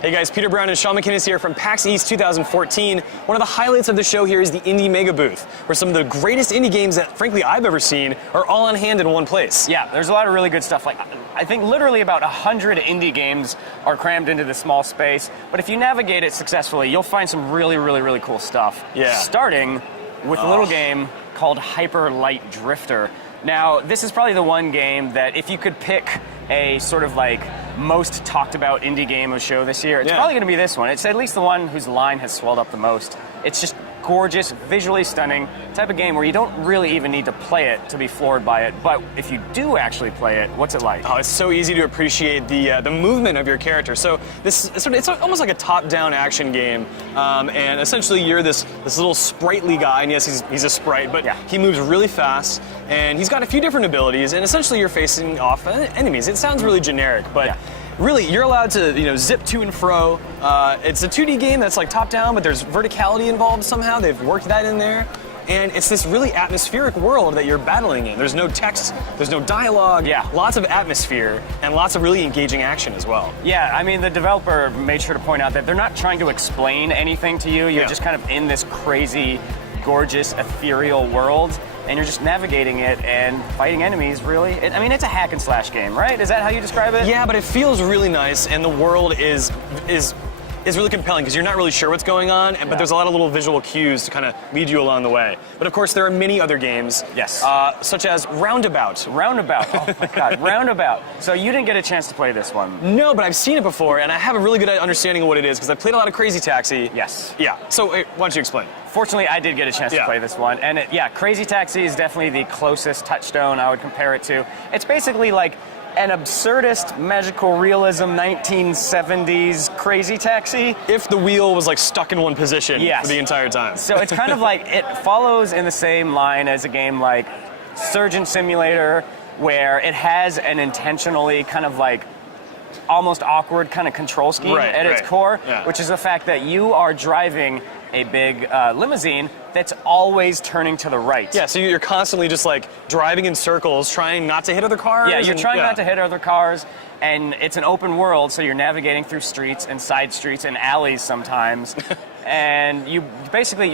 Hey guys, Peter Brown and Sean McKinnis here from PAX East 2014. One of the highlights of the show here is the Indie Mega Booth, where some of the greatest indie games that, frankly, I've ever seen are all on hand in one place. Yeah, there's a lot of really good stuff. Like, I think literally about 100 indie games are crammed into this small space, but if you navigate it successfully, you'll find some really cool stuff. Yeah. Starting with a little game called Hyper Light Drifter. Now, this is probably the one game that if you could pick a sort of like most talked about indie game of the show this year, it's probably going to be this one. It's at least the one whose line has swelled up the most. It's just gorgeous, visually stunning type of game where you don't really even need to play it to be floored by it. But if you do actually play it, what's it like? Oh, it's so easy to appreciate the movement of your character. So it's almost like a top-down action game, and essentially you're this little sprightly guy, and yes, he's a sprite, but he moves really fast, and he's got a few different abilities, and essentially you're facing off enemies. It sounds really generic, but really, you're allowed to, zip to and fro. It's a 2D game that's like top-down, but there's verticality involved somehow. They've worked that in there. And it's this really atmospheric world that you're battling in. There's no text, there's no dialogue, lots of atmosphere, and lots of really engaging action as well. Yeah, I mean, the developer made sure to point out that they're not trying to explain anything to you. You're just kind of in this crazy, gorgeous, ethereal world, and you're just navigating it and fighting enemies, really. I mean, it's a hack and slash game, right? Is that how you describe it? Yeah, but it feels really nice, and the world is really compelling because you're not really sure what's going on, but there's a lot of little visual cues to kind of lead you along the way. But of course, there are many other games, such as Roundabout. Roundabout, oh my god, Roundabout. So you didn't get a chance to play this one? No, but I've seen it before, and I have a really good understanding of what it is because I played a lot of Crazy Taxi. Yes. Yeah, so why don't you explain? Fortunately, I did get a chance to play this one, and Crazy Taxi is definitely the closest touchstone I would compare it to. It's basically like an absurdist magical realism 1970s Crazy Taxi. If the wheel was like stuck in one position for the entire time. So it's kind of like, it follows in the same line as a game like Surgeon Simulator, where it has an intentionally kind of like almost awkward kind of control scheme at its core, which is the fact that you are driving a big limousine that's always turning to the right. Yeah, so you're constantly just like driving in circles, trying not to hit other cars. Yeah, you're trying not to hit other cars, and it's an open world, so you're navigating through streets and side streets and alleys sometimes. And you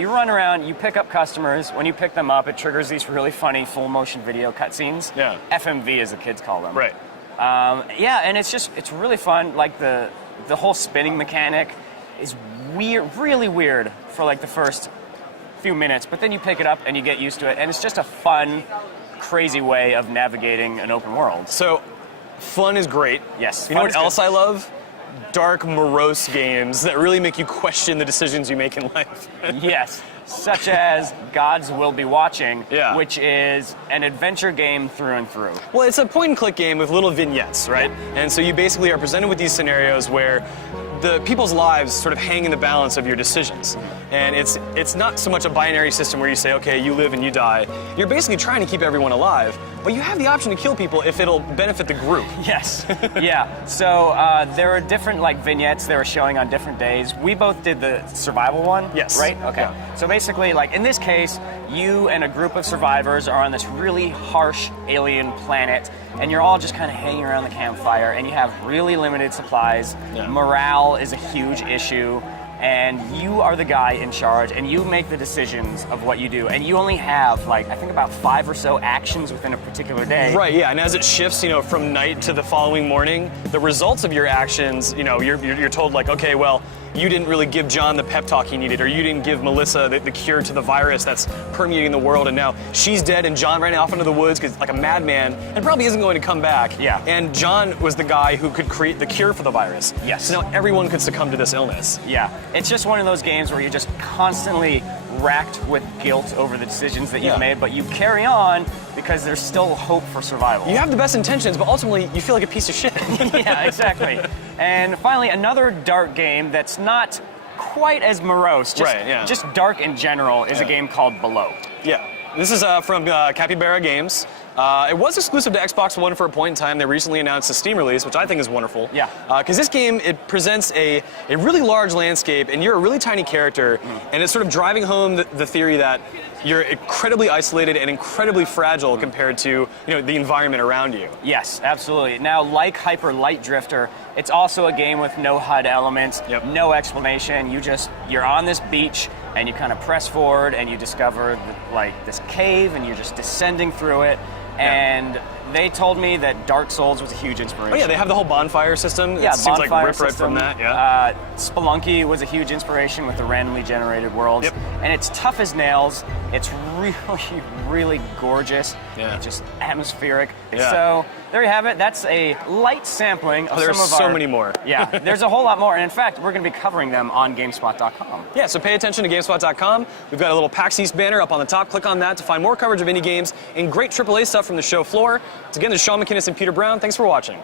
run around, you pick up customers. When you pick them up, it triggers these really funny full motion video cutscenes. Yeah. FMV, as the kids call them. Right. And it's really fun. Like the whole spinning mechanic is weird, really weird for like the first few minutes, but then you pick it up and you get used to it, and it's just a fun, crazy way of navigating an open world. So, fun is great. Yes. You know what else I love? Dark, morose games that really make you question the decisions you make in life. Yes. Such as Gods Will Be Watching, which is an adventure game through and through. Well, it's a point-and-click game with little vignettes, right? And so you basically are presented with these scenarios where the people's lives sort of hang in the balance of your decisions. And it's not so much a binary system where you say, okay, you live and you die. You're basically trying to keep everyone alive, but you have the option to kill people if it'll benefit the group. Yes. So there are different like vignettes that are showing on different days. We both did the survival one. Yes. Right? Okay. Yeah. So basically, like in this case, you and a group of survivors are on this really harsh alien planet, and you're all just kind of hanging around the campfire, and you have really limited supplies. Morale is a huge issue, and you are the guy in charge, and you make the decisions of what you do, and you only have like I think about 5 or so actions within a particular day. Right, yeah, and as it shifts, from night to the following morning, the results of your actions, you're told like, okay, well, you didn't really give John the pep talk he needed, or you didn't give Melissa the cure to the virus that's permeating the world, and now she's dead, and John ran off into the woods because like a madman, and probably isn't going to come back. Yeah. And John was the guy who could create the cure for the virus. Yes. So now everyone could succumb to this illness. Yeah. It's just one of those games where you're just constantly racked with guilt over the decisions that you've made, but you carry on because there's still hope for survival. You have the best intentions, but ultimately you feel like a piece of shit. Yeah, exactly. And finally, another dark game that's not quite as morose, just dark in general, is a game called Below. Yeah. This is from Capybara Games. It was exclusive to Xbox One for a point in time. They recently announced a Steam release, which I think is wonderful. Yeah. Because this game, it presents a really large landscape, and you're a really tiny character, and it's sort of driving home the theory that you're incredibly isolated and incredibly fragile compared to the environment around you. Yes, absolutely. Now, like Hyper Light Drifter, it's also a game with no HUD elements, no explanation. You're on this beach and you kind of press forward and you discover this cave and you're just descending through it. And they told me that Dark Souls was a huge inspiration. Oh yeah, they have the whole bonfire system. Yeah, it seems like bonfire ripped right system. from that. Yeah. Spelunky was a huge inspiration with the randomly generated worlds. And it's tough as nails. It's really, really gorgeous. Yeah. It's just atmospheric. Yeah. So there you have it. That's a light sampling of some of there's so many more. Yeah, there's a whole lot more. And in fact, we're going to be covering them on GameSpot.com. Yeah, so pay attention to GameSpot.com. We've got a little PAX East banner up on the top. Click on that to find more coverage of indie games and great AAA stuff from the show floor. Once again, this is Sean McInnes and Peter Brown. Thanks for watching.